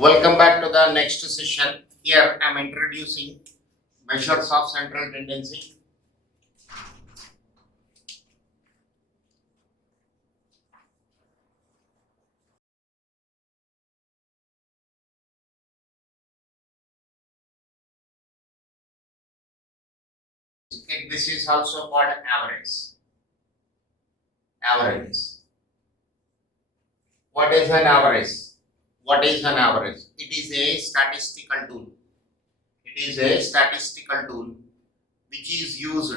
Welcome back to the next session. Here I am introducing measures of central tendency. This is also called average. Averages. What is an average? What is an average? It is a statistical tool. It is a statistical tool which is used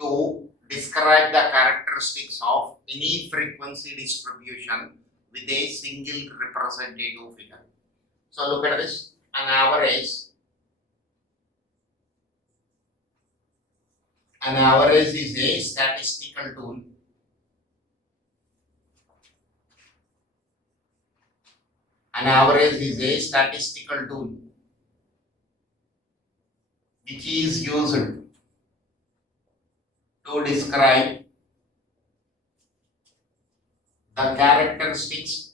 to describe the characteristics of any frequency distribution with a single representative figure. So look at this. An average is a statistical tool which is used to describe the characteristics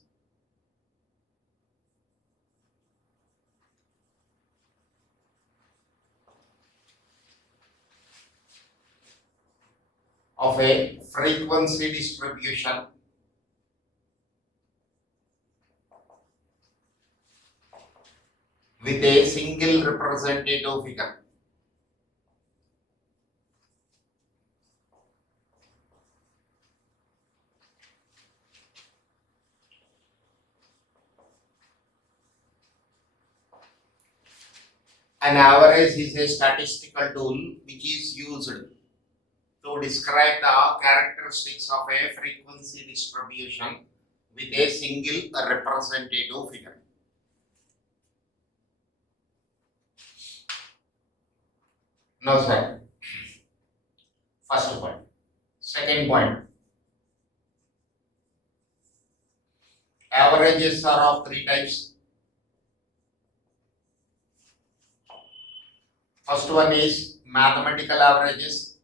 of a frequency distribution with a single representative figure. An average is a statistical tool which is used to describe the characteristics of a frequency distribution with a single representative figure. Now, sir, first point. Second point, averages are of three types. First one is mathematical averages.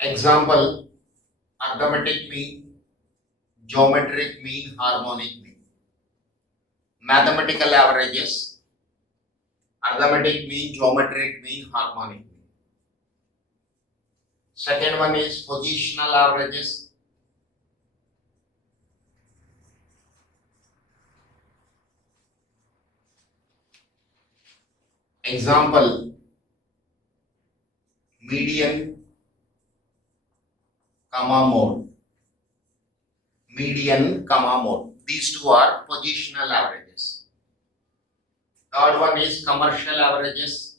Example, arithmetic mean, geometric mean, harmonic mean. Mathematical averages, arithmetic mean, geometric mean, harmonic mean. Second one is positional averages. Example, median, mode. Median, mode. These two are positional averages. Third one is commercial averages.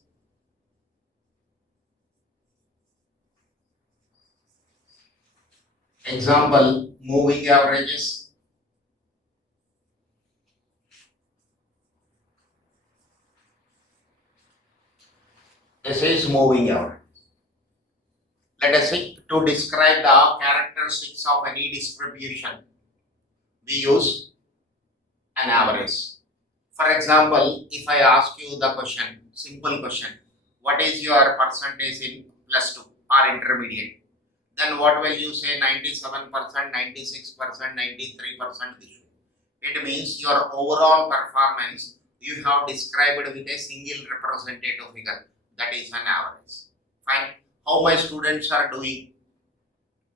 Example, moving averages. This is moving average. Let us see, to describe the characteristics of any distribution, we use an average. For example, if I ask you the question, simple question, what is your percentage in plus 2 or intermediate? Then what will you say? 97%, 96%, 93%. It means your overall performance you have described with a single representative figure, that is an average. Fine. How my students are doing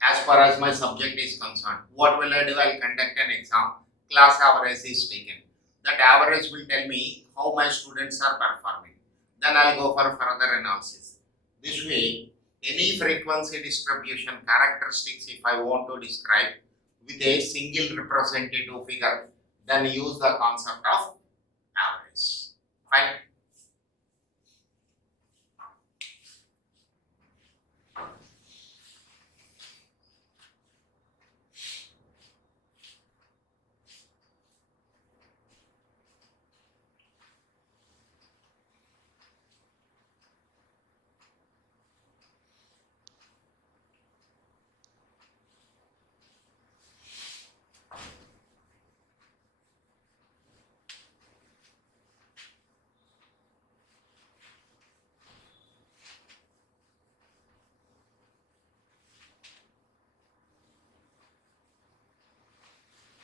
as far as my subject is concerned. What will I do? I will conduct an exam. Class average is taken. That average will tell me how my students are performing. Then I will go for further analysis. This way, any frequency distribution characteristics, if I want to describe with a single representative figure, then use the concept of average. Fine.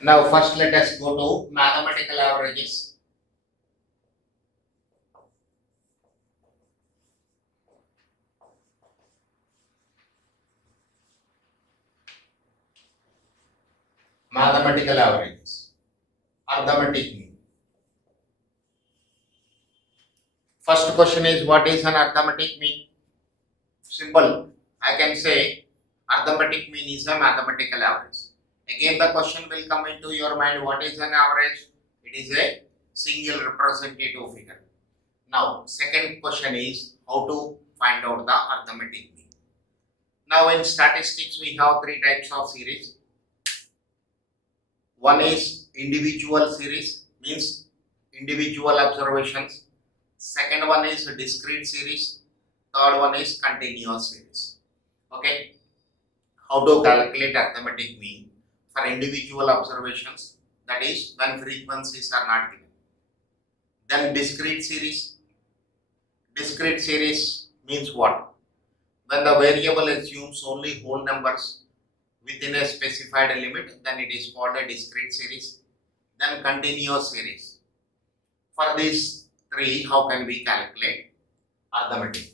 Now first let us go to mathematical averages. Mathematical averages. Arithmetic mean. First question is, what is an arithmetic mean? Simple. I can say arithmetic mean is a mathematical average. Again the question will come into your mind, what is an average? It is a single representative figure. Now second question is how to find out the arithmetic mean. Now in statistics we have three types of series. One is individual series, means individual observations. Second one is discrete series. Third one is continuous series. Okay. How to calculate arithmetic mean for individual observations, that is when frequencies are not given. Then discrete series. Discrete series means what? When the variable assumes only whole numbers within a specified limit, then it is called a discrete series. Then continuous series. For these three, how can we calculate arithmetic mean?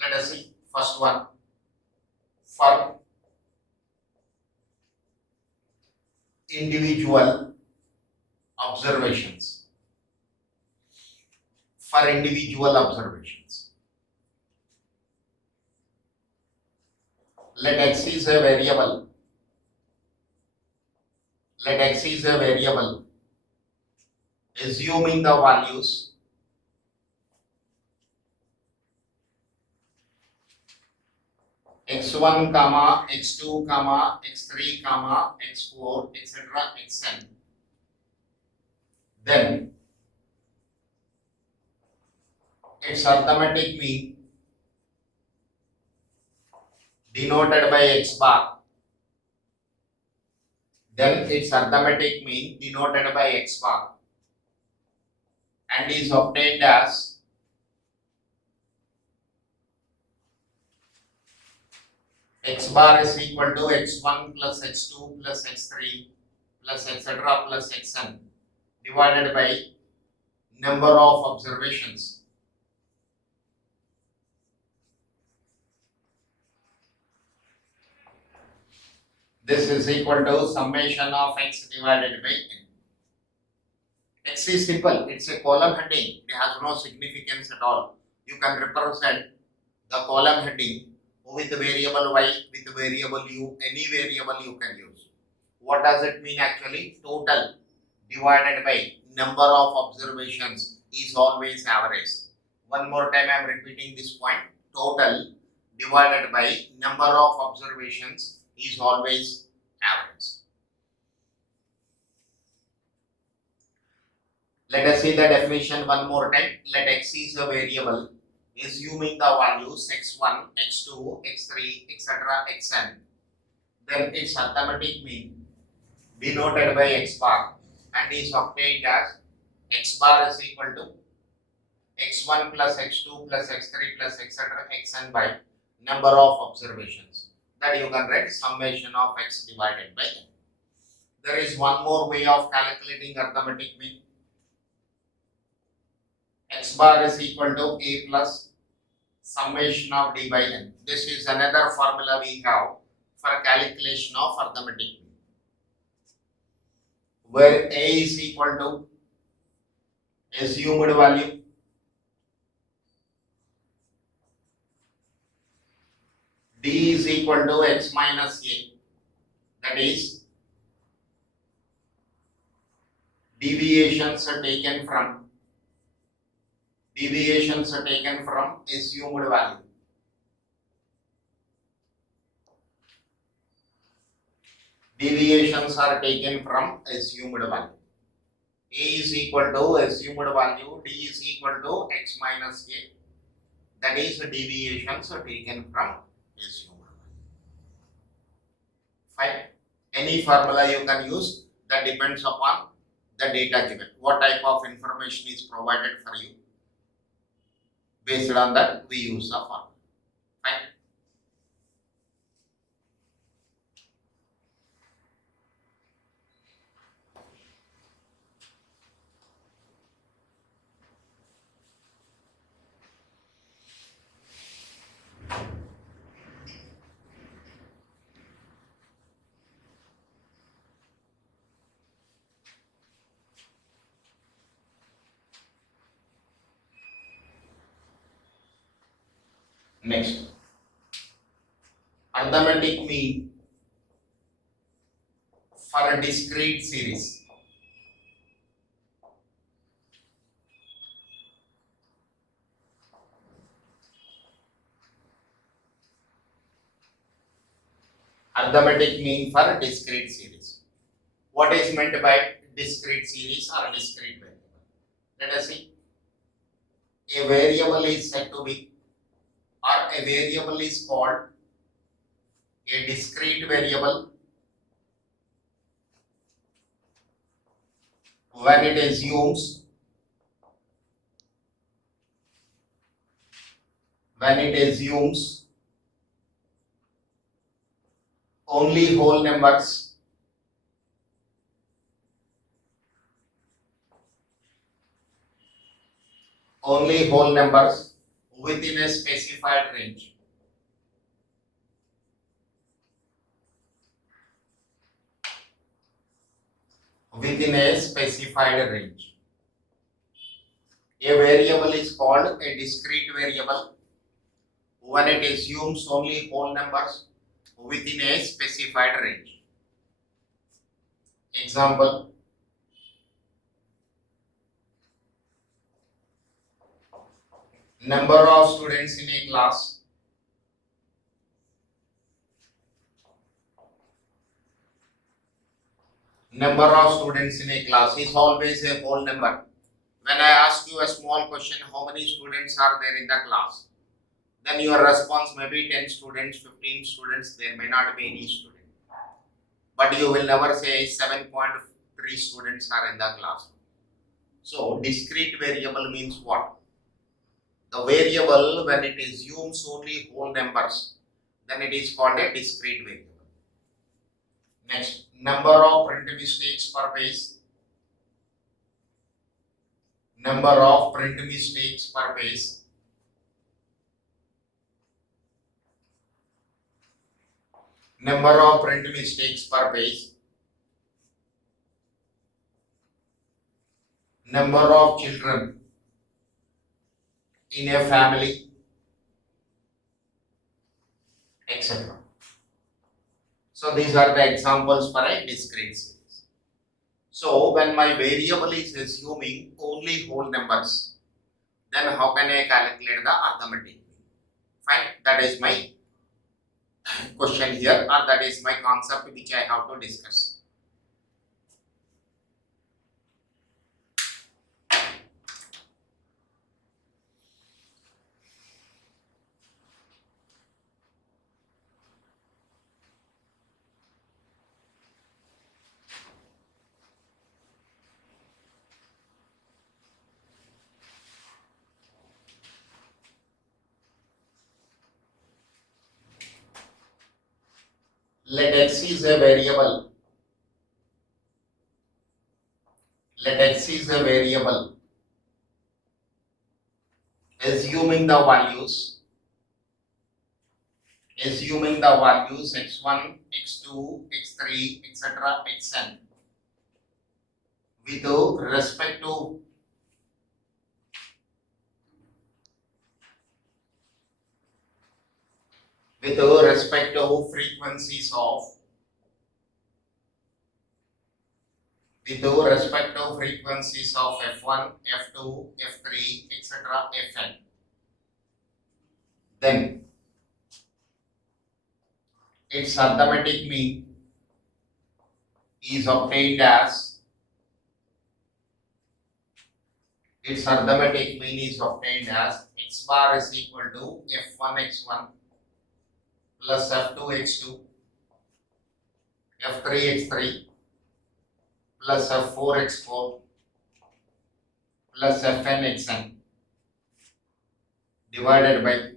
Let us see. First one, for individual observations. For individual observations, let x is a variable. Let x is a variable. Assuming the values x1, x2, x3, x4, etc., xn. Then its arithmetic mean denoted by x bar. Then its arithmetic mean denoted by x bar and is obtained as x bar is equal to x1 plus x2 plus x3 plus etc. plus xn divided by number of observations. This is equal to summation of x divided by n. X is simple, it's a column heading, it has no significance at all. You can represent the column heading with the variable y, with the variable u, any variable you can use. What does it mean actually? Total divided by number of observations is always average. One more time I am repeating this point. Total divided by number of observations is always average. Let us see the definition one more time. Let x is a variable, assuming the values x1, x2, x3, etc., xn. Then its arithmetic mean denoted by x bar and is obtained as x bar is equal to x1 plus x2 plus x3 plus etc. xn by number of observations. That you can write summation of x divided by n. There is one more way of calculating arithmetic mean. X bar is equal to a plus summation of d by n. This is another formula we have for calculation of arithmetic mean, where a is equal to assumed value d is equal to x minus a, that is deviations are taken from assumed value. Deviations are taken from assumed value. A is equal to assumed value, d is equal to x minus a, that is deviations are taken from assumed value. Fine. Any formula you can use, that depends upon the data given. What type of information is provided for you. Based on that, we use the formula. Fine. Next, arithmetic mean for a discrete series. Arithmetic mean for a discrete series. What is meant by discrete series or discrete variable? Let us see. A variable is said to be, or a variable is called a discrete variable when it assumes only whole numbers within a specified range. Within a specified range. A variable is called a discrete variable when it assumes only whole numbers within a specified range. Example, number of students in a class. Number of students in a class is always a whole number. When I ask you a small question, how many students are there in the class? Then your response may be 10 students, 15 students, there may not be any student. But you will never say 7.3 students are in the class. So, discrete variable means what? The variable, when it assumes only whole numbers, then it is called a discrete variable. Next, number of print mistakes per page. Number of print mistakes per page. Number of print mistakes per page. Number of children in a family, etc. So these are the examples for a discrete series. So when my variable is assuming only whole numbers, then how can I calculate the arithmetic? Fine, that is my question here, or that is my concept which I have to discuss. Let x is a variable. Let x is a variable. Assuming the values x1, x2, x3, etc., xn with respect to frequencies of f1, f2, f3, etc., fn. Then its arithmetic mean is obtained as x bar is equal to f1 x1 plus f2 x2 f3 x3 plus f4 x4 plus fn xn divided by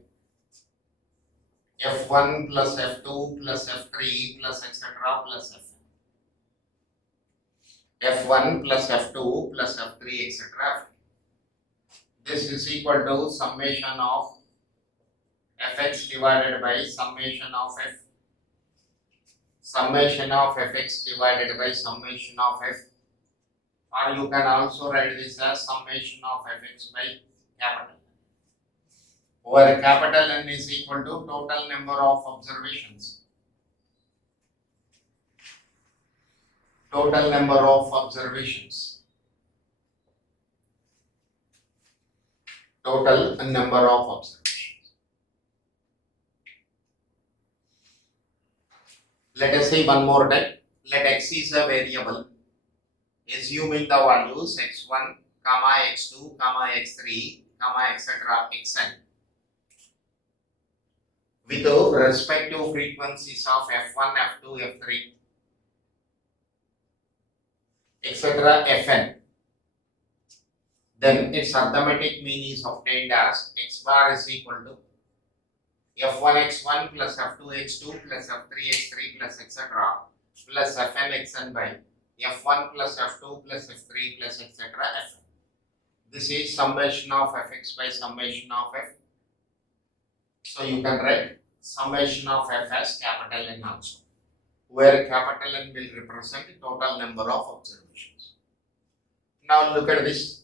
f1 plus f2 plus f3 plus etc. plus fn. f1 plus f2 plus f3 etc. This is equal to summation of fx divided by summation of fx divided by summation of f, or you can also write this as summation of fx by capital. where capital N is equal to total number of observations. Total number of observations. Total number of observations. Let us say one more time. Let x is a variable. Assuming the values x1, comma x2, comma x3, comma etc. xn with the respective frequencies of f1, f2, f3, etc. fn. Then its arithmetic mean is obtained as x bar is equal to f1 x1 plus f2 x2 plus f3 x3 plus etc. plus fn xn by f1 plus f2 plus f3 plus etc. fn. This is summation of fx by summation of f. So you can write summation of f as capital N also, where capital N will represent the total number of observations. Now look at this.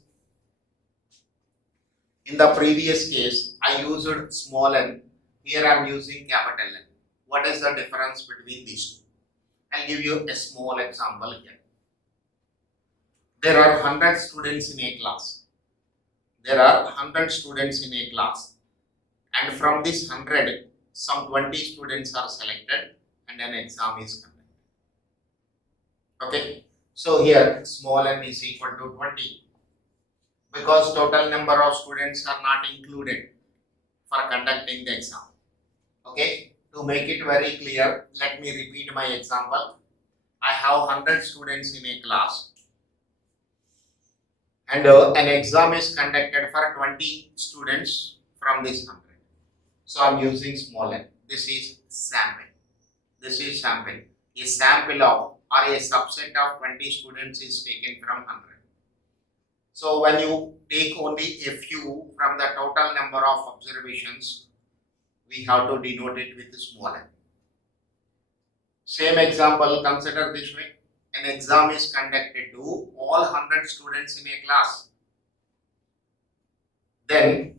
In the previous case, I used small n. Here I am using capital N. What is the difference between these two? I'll give you a small example here. There are 100 students in a class. There are 100 students in a class. And from this 100, some 20 students are selected and an exam is conducted. Okay. So here small n is equal to 20. Because total number of students are not included for conducting the exam. Okay, to make it very clear, let me repeat my example. I have 100 students in a class and an exam is conducted for 20 students from this 100. So I am using small n. This is sample. This is sample. A sample of or a subset of 20 students is taken from 100. So when you take only a few from the total number of observations, we have to denote it with small n. Same example, consider this way. An exam is conducted to all 100 students in a class. Then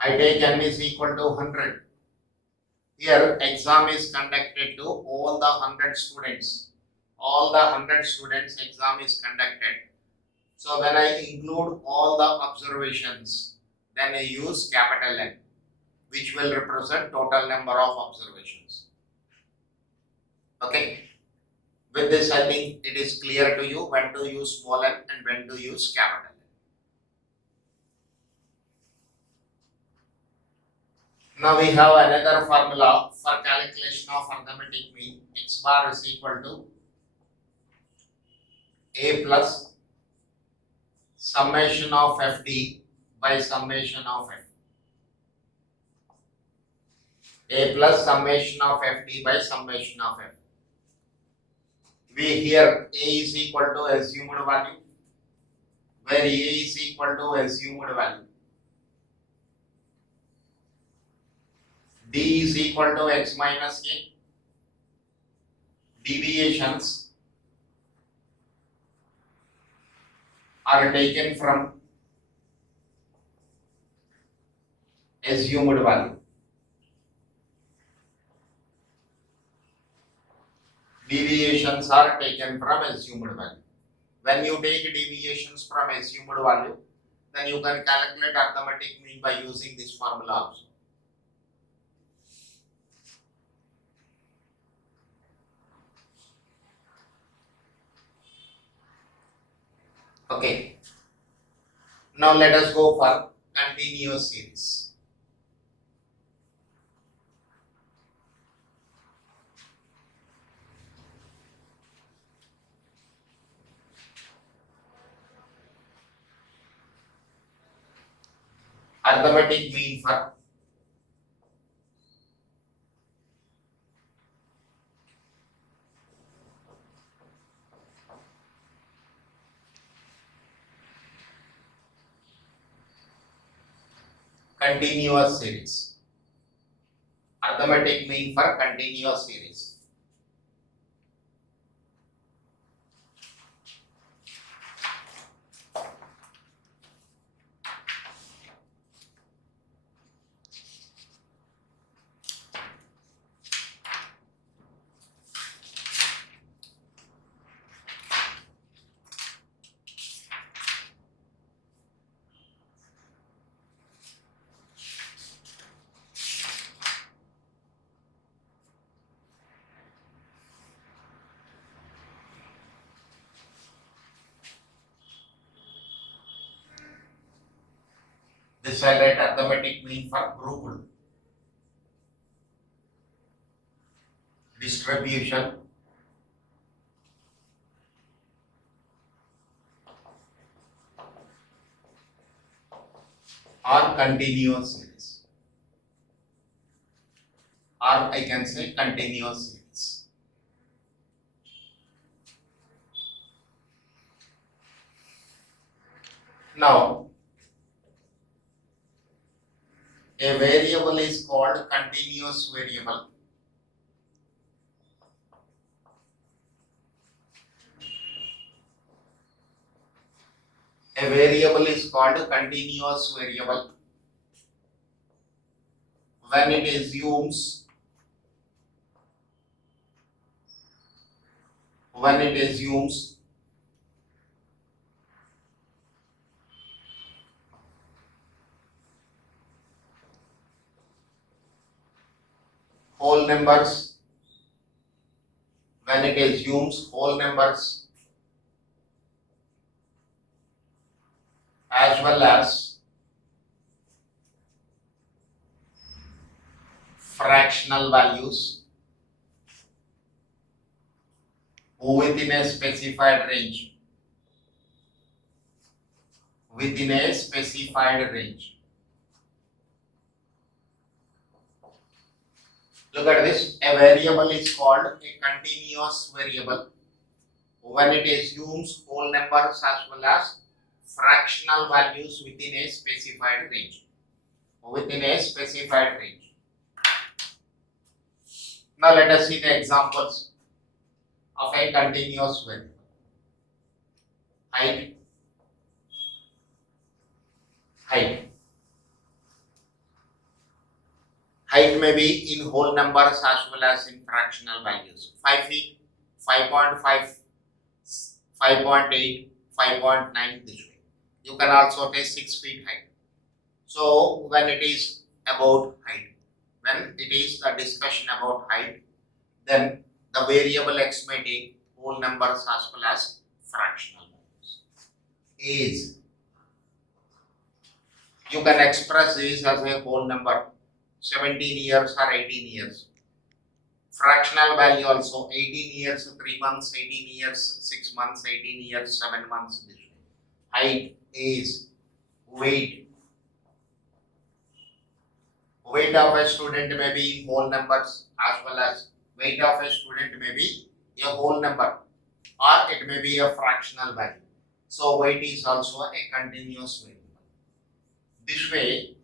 I take n is equal to 100. Here exam is conducted to all the 100 students. All the 100 students exam is conducted. So when I include all the observations, then I use capital N, which will represent total number of observations. Okay. With this, I think it is clear to you when to use small n and when to use capital N. Now we have another formula for calculation of arithmetic mean. X bar is equal to A plus summation of fd by summation of f. A plus summation of fd by summation of f. We here A is equal to assumed value, where A is equal to assumed value. D is equal to x minus k. Deviations are taken from assumed value. Deviations are taken from assumed value. When you take deviations from assumed value, then you can calculate arithmetic mean by using this formula also. Okay. Now let us go for continuous series. Arithmetic mean for continuous series. Arithmetic mean for continuous series. This I write arithmetic mean for grouped distribution or continuous series, or I can say continuous series. Now, a variable is called continuous variable. A variable is called continuous variable when it assumes whole numbers, when it assumes whole numbers as well as fractional values within a specified range. Within a specified range. Look at this. A variable is called a continuous variable when it assumes whole numbers as well as fractional values within a specified range. Within a specified range. Now let us see the examples of a continuous variable. Height. Height may be in whole numbers as well as in fractional values. 5 feet, 5.5, 5.8, 5.9 this way. You can also take 6 feet height. So when it is about height, when it is a discussion about height, then the variable x may take whole numbers as well as fractional values. Age. You can express age as a whole number, 17 years or 18 years. Fractional value also, 18 years 3 months, 18 years 6 months, 18 years 7 months this way. Height, age, weight. Weight of a student may be in whole numbers as well as weight of a student may be a whole number or it may be a fractional value. So weight is also a continuous variable. This way,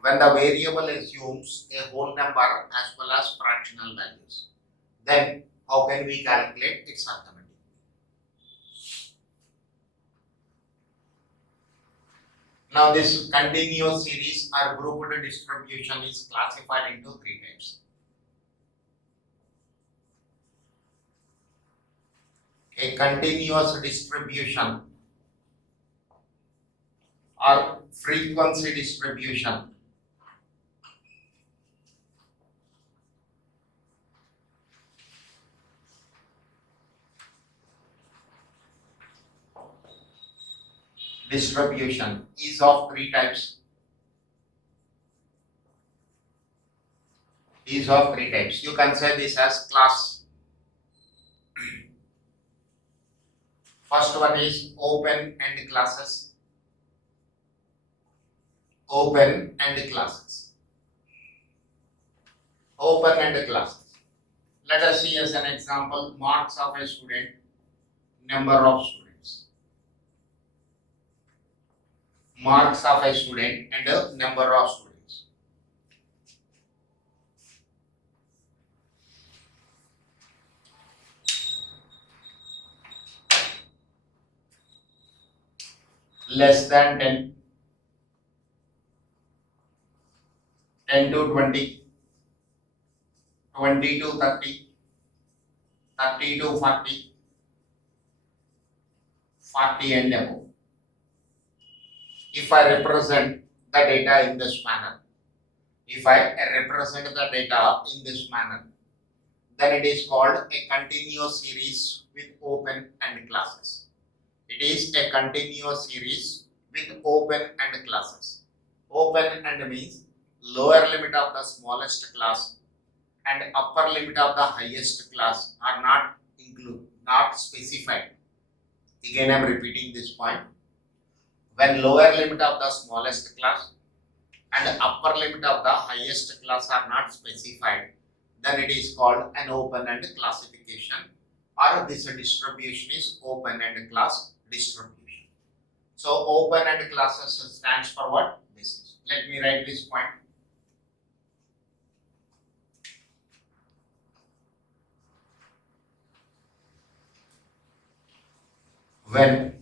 when the variable assumes a whole number as well as fractional values, then how can we calculate its arithmetic? Now this continuous series or grouped distribution is classified into 3 types. A continuous distribution or frequency distribution. Distribution is of 3 types. Is of 3 types. You can say this as class. First one is open-end classes. Open-end classes. Open-end classes. Let us see as an example marks of a student, number of students. Marks of a student and a number of students. Less than 10, 10 to 20, 20 to 30, 30 to 40, 40 and above. If I represent the data in this manner, then it is called a continuous series with open-end classes. It is a continuous series with open-end classes. Open-end means lower limit of the smallest class and upper limit of the highest class are not specified. Again, I am repeating this point. When lower limit of the smallest class and upper limit of the highest class are not specified, then it is called an open-end classification, or this distribution is open-end class distribution. So open-end classes stands for what? This is. Let me write this point. When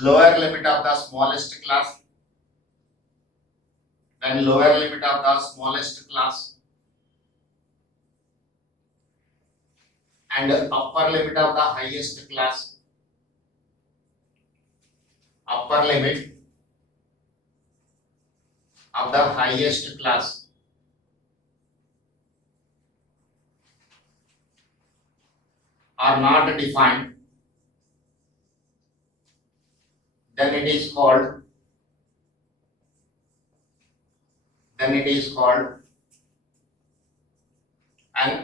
lower limit of the smallest class and upper limit of the highest class upper limit of the highest class are not defined, then it is called an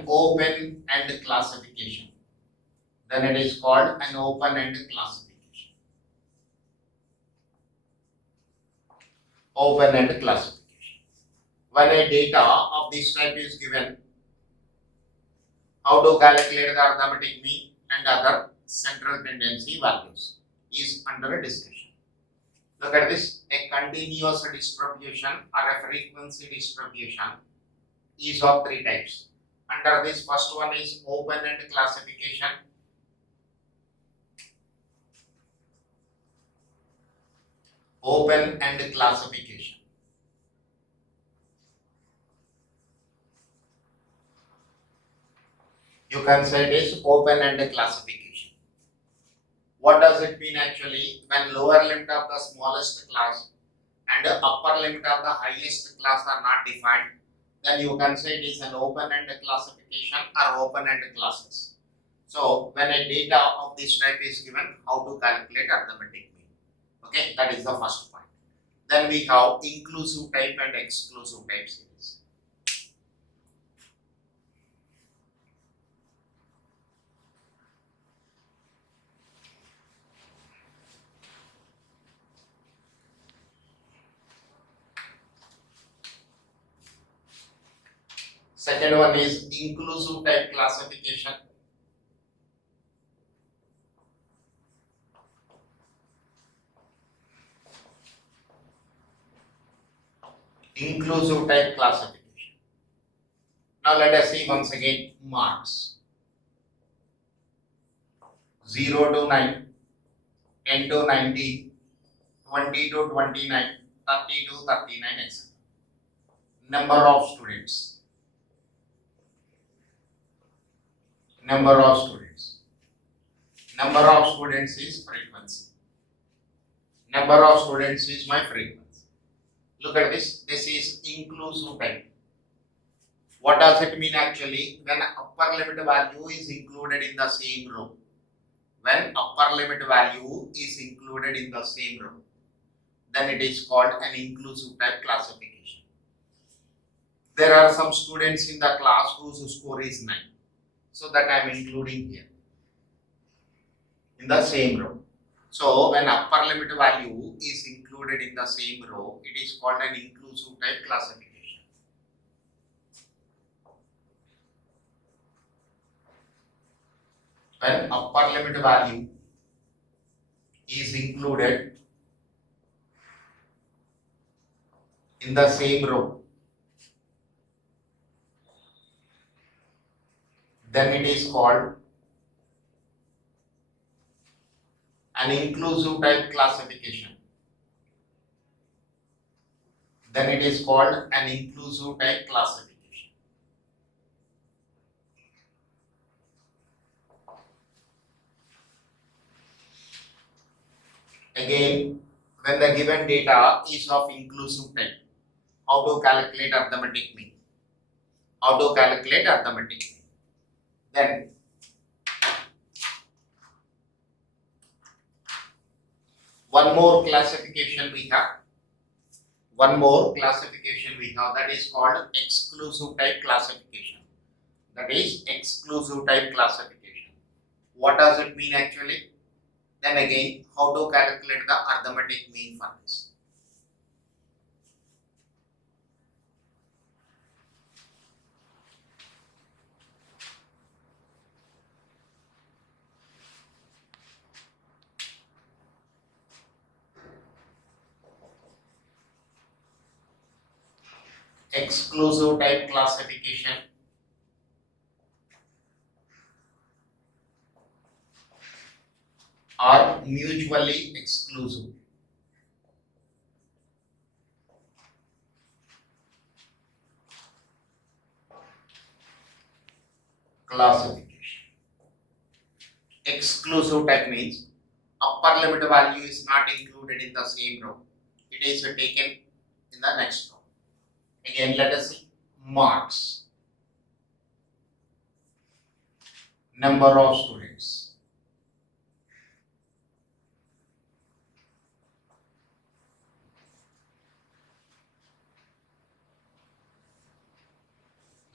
open-end classification. Then it is called an open-end classification. Open-end classification. When a data of this type is given, how to calculate the arithmetic mean and other central tendency values is under discussion. Look at this, a continuous distribution or a frequency distribution is of three types. Under this, first one is open-end classification. Open-end classification. You can say it is open-end classification. What does it mean actually? When lower limit of the smallest class and upper limit of the highest class are not defined, then you can say it is an open-end classification or open-end classes. So when a data of this type is given, how to calculate arithmetic mean? Okay, that is the first point. Then we have inclusive type and exclusive type series. Second one is inclusive type classification. Inclusive type classification. Now let us see once again marks. 0 to 9, 10 to 19, 20 to 29, 30 to 39, etc. Number of students. Number of students is frequency. Number of students is my frequency. Look at this. This is inclusive type. What does it mean actually? When upper limit value is included in the same row. When upper limit value is included in the same row, then it is called an inclusive type classification. There are some students in the class whose score is 9. So that I am including here in the same row. So when upper limit value is included in the same row, it is called an inclusive type classification. When upper limit value is included in the same row, then it is called an inclusive type classification. Then it is called an inclusive type classification. Again, when the given data is of inclusive type, how to calculate arithmetic mean? Then One more classification we have. One more classification we have, that is called exclusive type classification. That is exclusive type classification. What does it mean actually? Then again, how to calculate the arithmetic mean for this? Exclusive type classification are mutually exclusive. Classification. Exclusive type means upper limit value is not included in the same row. It is taken in the next row. Again, let us see marks, number of students,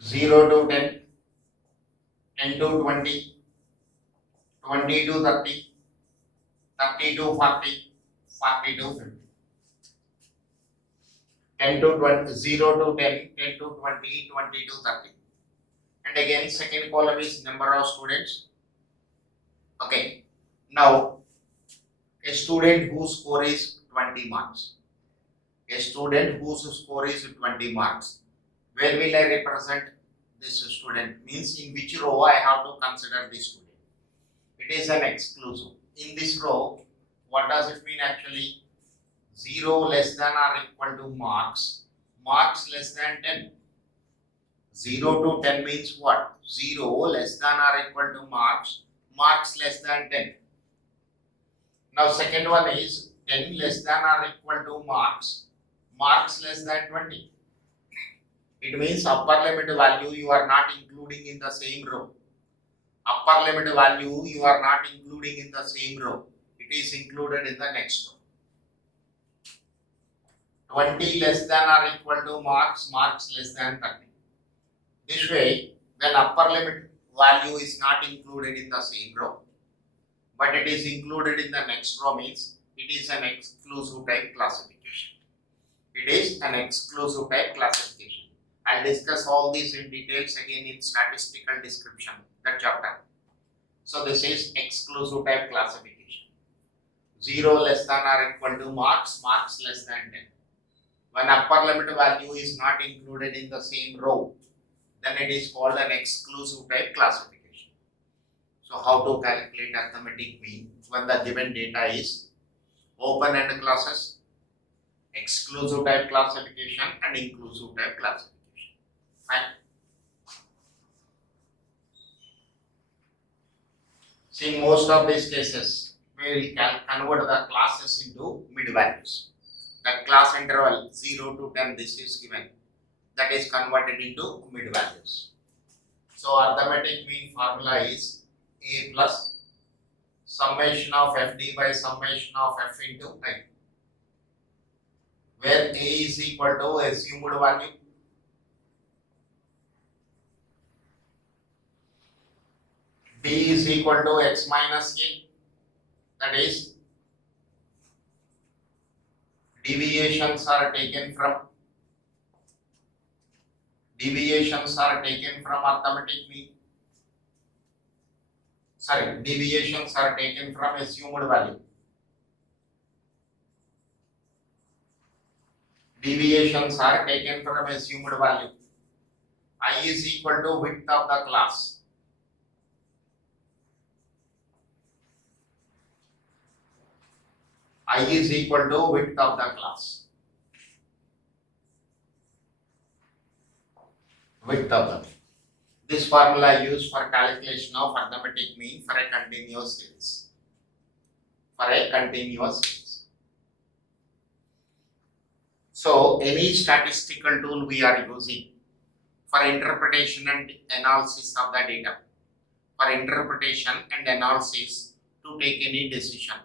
zero to 10, 10 to 20, 20 to 30, 30 to 40, 40 to 50. 10 to 20, 0 to 10, 10 to 20, 20 to 30. And again, second column is number of students. Okay, now a student whose score is 20 marks. A student whose score is 20 marks. Where will I represent this student? Means in which row I have to consider this student. It is an exclusive. In this row, what does it mean actually? 0 less than or equal to marks, marks less than 10. 0 to 10 means what? 0 less than or equal to marks, marks less than 10. Now second one is 10 less than or equal to marks, marks less than 20. It means upper limit value you are not including in the same row. Upper limit value you are not including in the same row. It is included in the next row. 20 less than or equal to marks, marks less than 30. This way, when upper limit value is not included in the same row, but it is included in the next row, means it is an exclusive type classification. It is an exclusive type classification. I'll discuss all these in details again in statistical description, that chapter. So this is exclusive type classification. 0 less than or equal to marks, marks less than 10. When upper limit value is not included in the same row, then it is called an exclusive type classification. So how to calculate arithmetic mean when the given data is open-end classes, exclusive type classification and inclusive type classification. Fine. See, most of these cases, we will convert the classes into mid values. The class interval 0 to 10, this is given, that is converted into mid values. So arithmetic mean formula is A plus summation of FD by summation of F into I, where A is equal to assumed value, D is equal to X minus A, that is deviations are taken from arithmetic mean. Deviations are taken from assumed value. Deviations are taken from assumed value. I is equal to width of the class. I is equal to width of the class. Width of the. This formula used for calculation of arithmetic mean for a continuous series. So any statistical tool we are using for interpretation and analysis of the data, for interpretation and analysis to take any decision.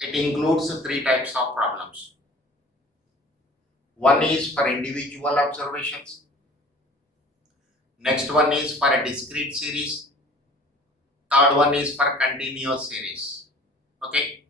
It includes three types of problems. One is for individual observations. Next one is for a discrete series. Third one is for continuous series. Okay.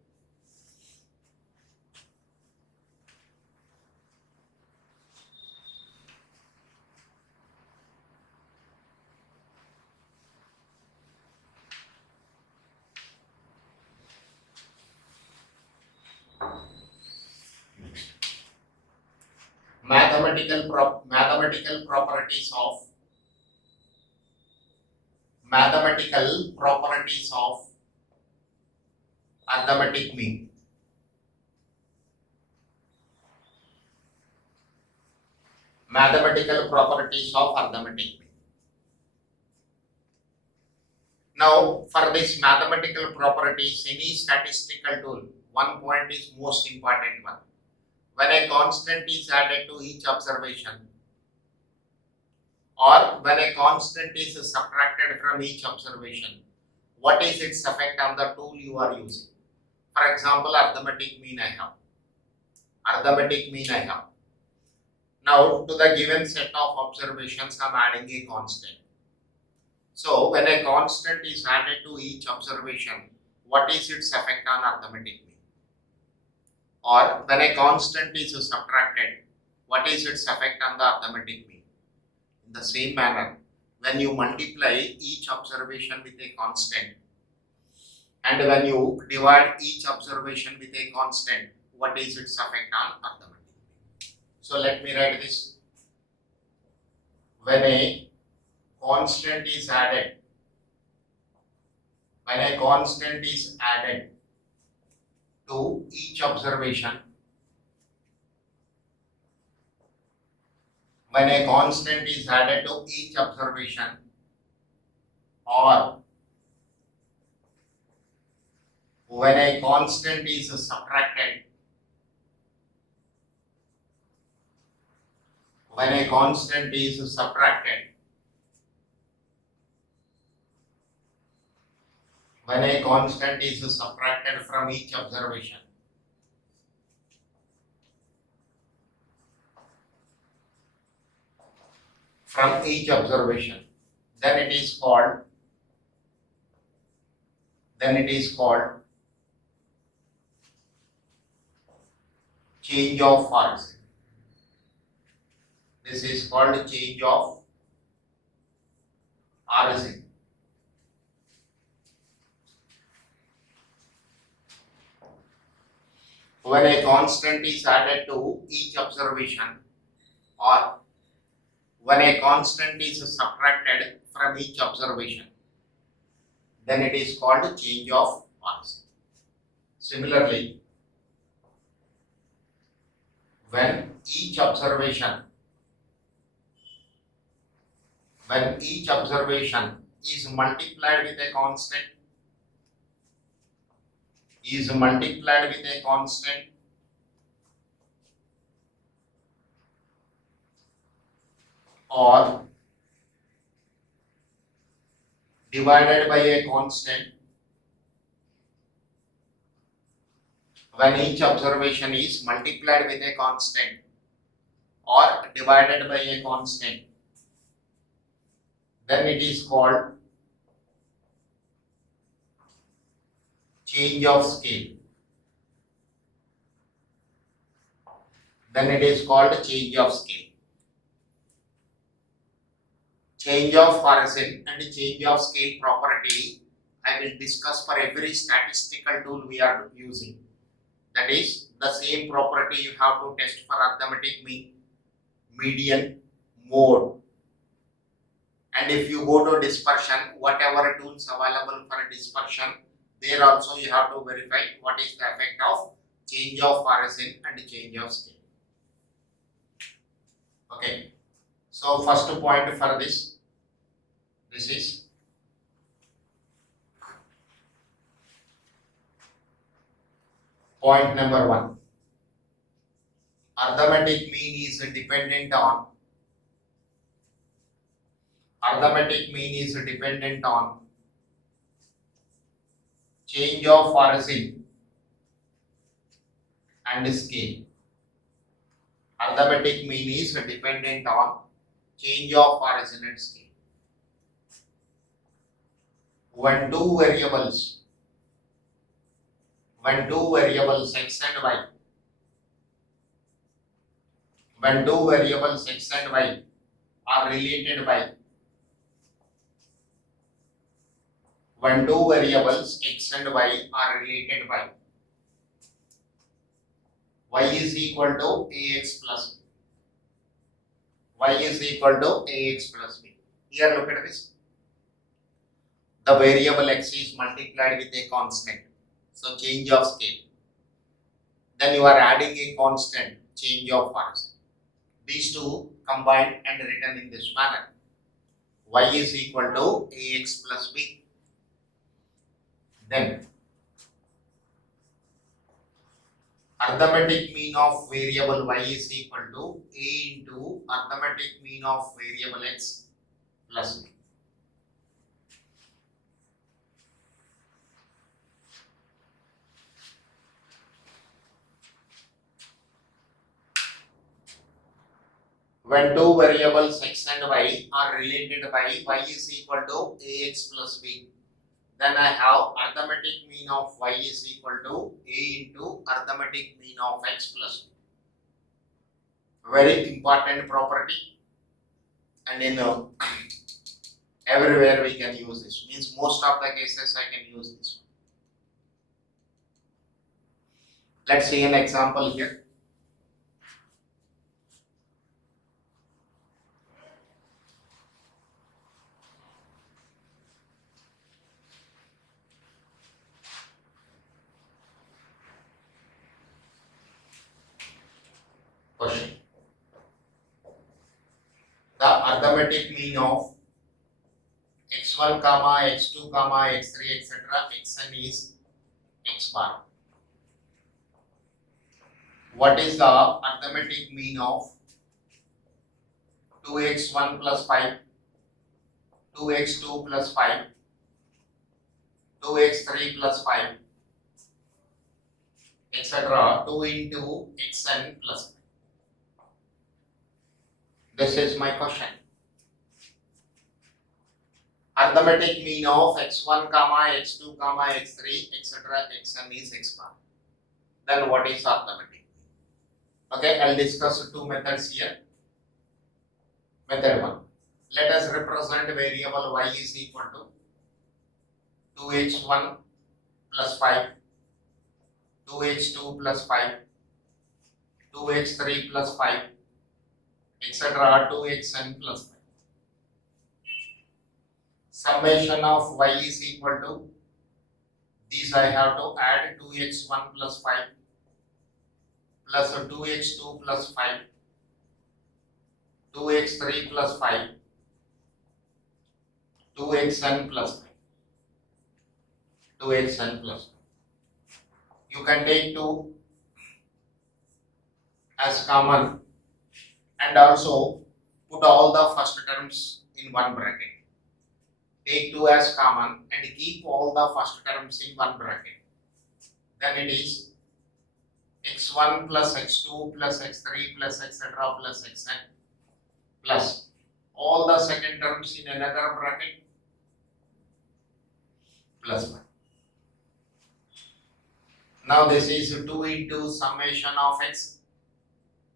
Mathematical properties of arithmetic mean. Mathematical properties of arithmetic mean. Now, for this mathematical properties, any statistical tool, one point is most important one. When a constant is added to each observation, or when a constant is subtracted from each observation, what is its effect on the tool you are using? For example, arithmetic mean I have. Now, to the given set of observations, I am adding a constant. So, when a constant is added to each observation, what is its effect on arithmetic mean? Or when a constant is subtracted, what is its effect on the arithmetic mean? In the same manner, when you multiply each observation with a constant, and when you divide each observation with a constant, what is its effect on arithmetic mean? So let me write this. When a constant is added to each observation, or when a constant is subtracted, from each observation, then it is called change of origin. This is called change of origin. When a constant is added to each observation, or when a constant is subtracted from each observation, then it is called change of origin. Similarly, when each observation is multiplied with a constant, or divided by a constant, when each observation is multiplied with a constant or divided by a constant, then it is called change of scale. Change of origin and change of scale property I will discuss for every statistical tool we are using. That is the same property you have to test for arithmetic mean, median, mode. And if you go to dispersion, whatever tools available for dispersion, there also you have to verify what is the effect of change of origin and change of scale. Okay. So first point for this is point number 1. Arithmetic mean is dependent on change of origin and scale. Arithmetic mean is dependent on change of origin and scale. When two variables x and y, when two variables x and y are related by, when two variables x and y are related by, y is equal to ax plus b. Y is equal to ax plus b. Here look at this. The variable x is multiplied with a constant. So change of scale. Then you are adding a constant, change of origin. These two combined and written in this manner. Y is equal to ax plus b. Then arithmetic mean of variable y is equal to a into arithmetic mean of variable x plus b. When two variables x and y are related by y is equal to ax plus b, then I have arithmetic mean of y is equal to a into arithmetic mean of x plus b. Very important property, and in everywhere we can use this. Means most of the cases I can use this one. Let's see an example here. Question. The arithmetic mean of x1, x2, x3, etc. xn is x bar. What is the arithmetic mean of 2x1 plus 5, 2x2 plus 5, 2x3 plus 5, etc. 2 into xn plus 5. This is my question. Arithmetic mean of x1, x2, x3, etc. xn is x bar. Then what is arithmetic mean? Okay, I'll discuss two methods here. Method 1. Let us represent variable y is equal to 2x1 plus 5, 2x2 plus 5, 2x3 plus 5, etc. 2xn plus 5. Summation of y is equal to, these I have to add 2x1 plus 5 plus 2x2 plus 5, 2x3 plus 5, 2xn plus 5, 2xn plus 5. You can take 2 as common and also put all the first terms in one bracket. Take 2 as common and keep all the first terms in one bracket. Then it is x1 plus x2 plus x3 plus etc. plus xn plus all the second terms in another bracket plus 1. Now this is 2 into summation of x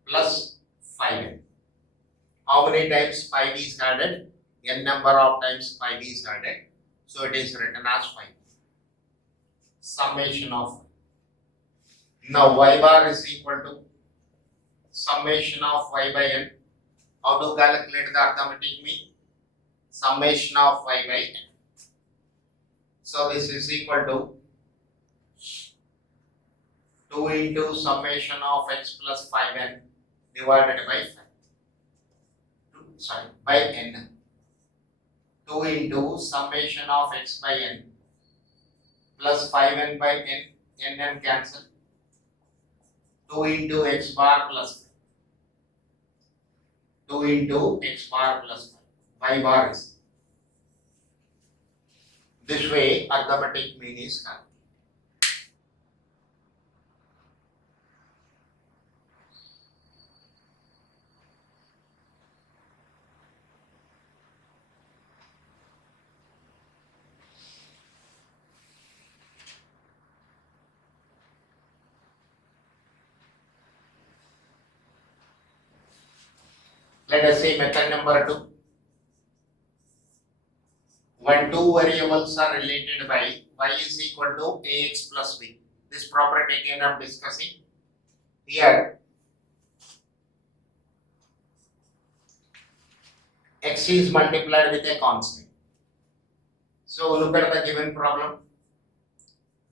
plus 5n. How many times 5 is added? N number of times 5 is added. So it is written as 5. Summation of 5. Now y bar is equal to summation of y by n. How to calculate the arithmetic mean? Summation of y by n. So this is equal to 2 into summation of x plus 5n divided by 5. By n. 2 into summation of x by n plus 5n by n, n cancel. 2 into x bar plus 5. 2 into x bar plus 5. Y bar is. This way arithmetic mean is calculated. Let us say method number 2. When two variables are related by y is equal to ax plus b. This property again I am discussing. Here x is multiplied with a constant. So look at the given problem.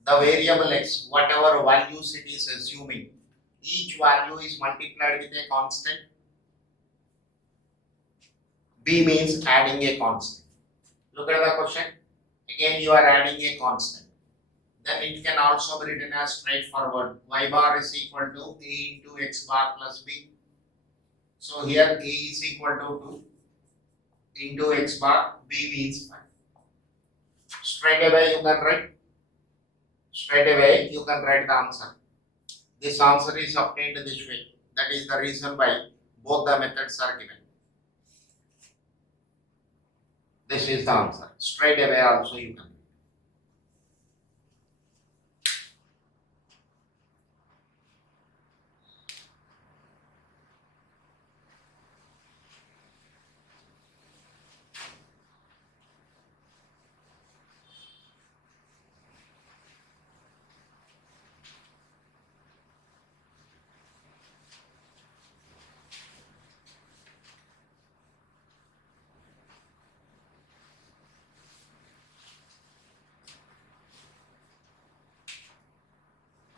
The variable x, whatever values it is assuming, each value is multiplied with a constant. B means adding a constant. Look at the question. Again you are adding a constant. Then it can also be written as straightforward. Y bar is equal to a into x bar plus b. So here a is equal to 2 into x bar, b means 5. Straight away you can write the answer. This answer is obtained this way. That is the reason why both the methods are given. This is the answer. Straight away also you can.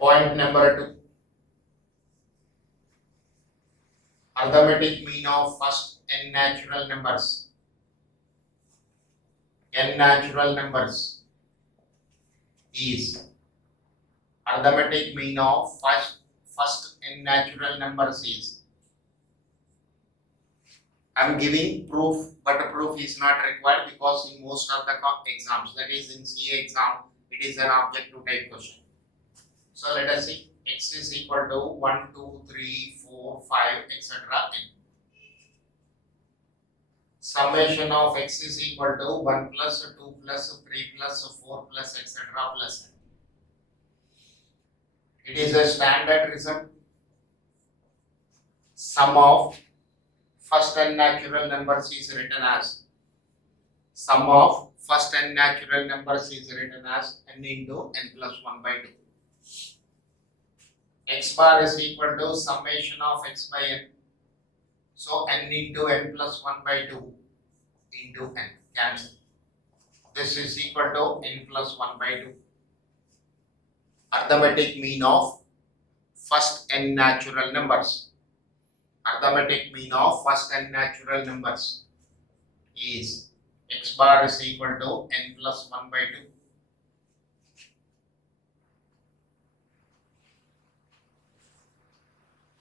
Point number 2. Arithmetic mean of first n natural numbers. N natural numbers is arithmetic mean of first n natural numbers is. I am giving proof, but proof is not required because in most of the exams, that is in CA exam, it is an objective type question. So let us see, x is equal to 1, 2, 3, 4, 5, etc. n. Summation of x is equal to 1 plus 2 plus 3 plus 4 plus etc. plus n. It is a standard result. Sum of first n natural numbers is written as n into n plus 1 by 2. X bar is equal to summation of x by n. So n into n plus 1 by 2 into n, cancel. This is equal to n plus 1 by 2. Arithmetic mean of first n natural numbers. Arithmetic mean of first n natural numbers is x bar is equal to n plus 1 by 2.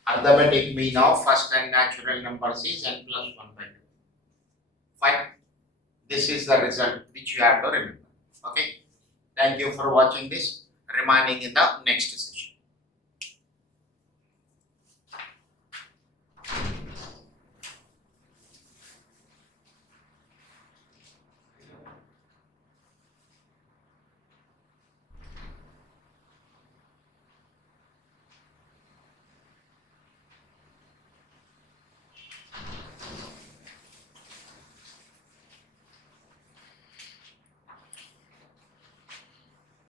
Arithmetic mean of first n natural numbers is n plus 1 by 2. Fine. This is the result which you have to remember. Okay. Thank you for watching this. Remaining in the next session.